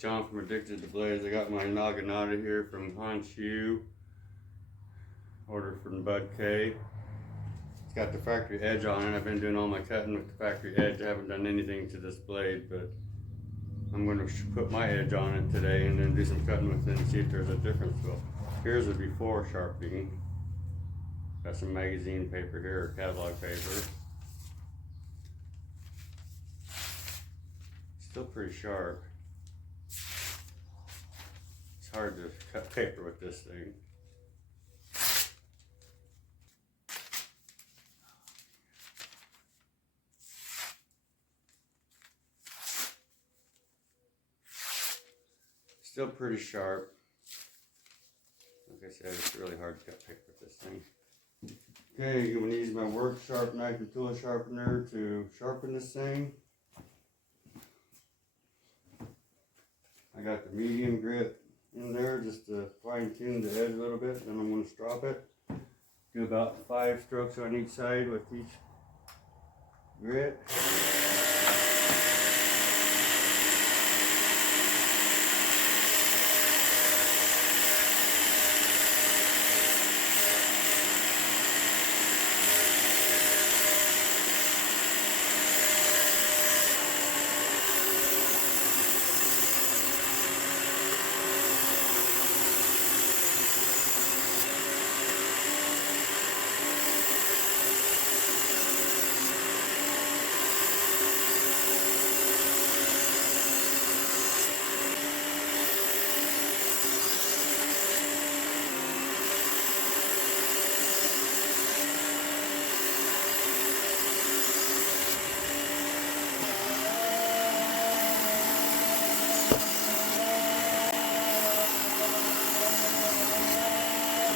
John from Addicted to Blades. I got my Naginata here from Honshu. Ordered from Bud K. It's got the factory edge on it. I've been doing all my cutting with the factory edge. I haven't done anything to this blade, but I'm going to put my edge on it today and then do some cutting with it and see if there's a difference. Well, here's a before sharpening. Got some magazine paper here, or catalog paper. Still pretty sharp. It's hard to cut paper with this thing. Still pretty sharp. Like I said, it's really hard to cut paper with this thing. Okay, I'm going to use my Worksharp knife and tool sharpener to sharpen this thing. I got the medium grit in there just to fine tune the edge a little bit. Then I'm going to strop it. Do about 5 strokes on each side with each grit.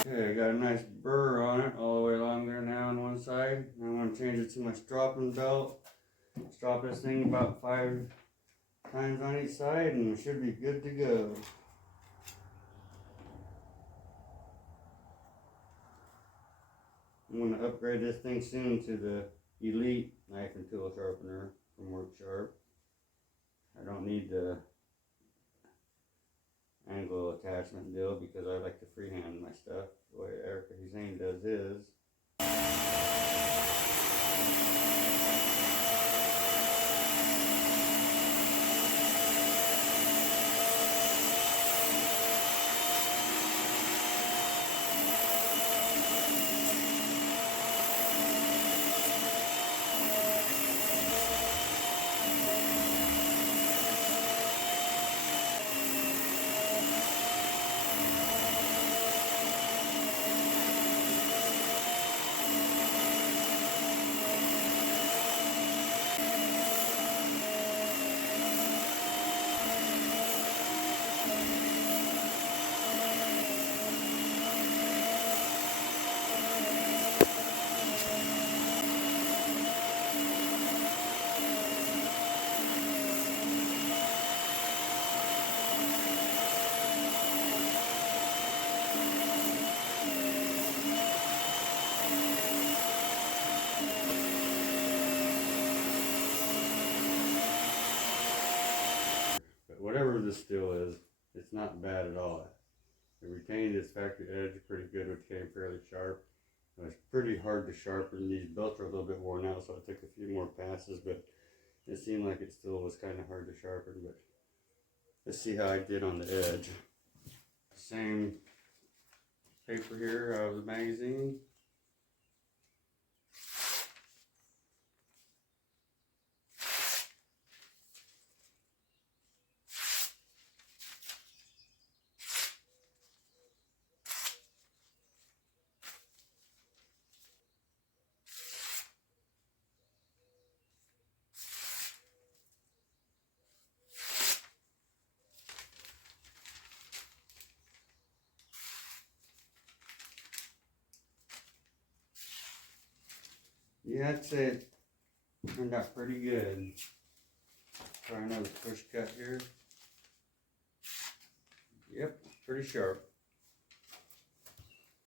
Okay, I got a nice burr on it all the way along there now on one side. I'm going to change it to my stropping belt. Strop this thing about 5 times on each side and it should be good to go. I'm going to upgrade this thing soon to the Elite knife and tool sharpener from Worksharp. I don't need the angle attachment deal because I like to freehand my stuff the way Erica Hussein does his. Whatever this steel is, it's not bad at all. It retained its factory edge pretty good, which came fairly sharp. It was pretty hard to sharpen. These belts are a little bit worn out, so I took a few more passes, but it seemed like it still was kind of hard to sharpen. But let's see how I did on the edge. Same paper here out of the magazine. Yeah, I'd say it turned out pretty good. Try another push cut here. Yep, pretty sharp.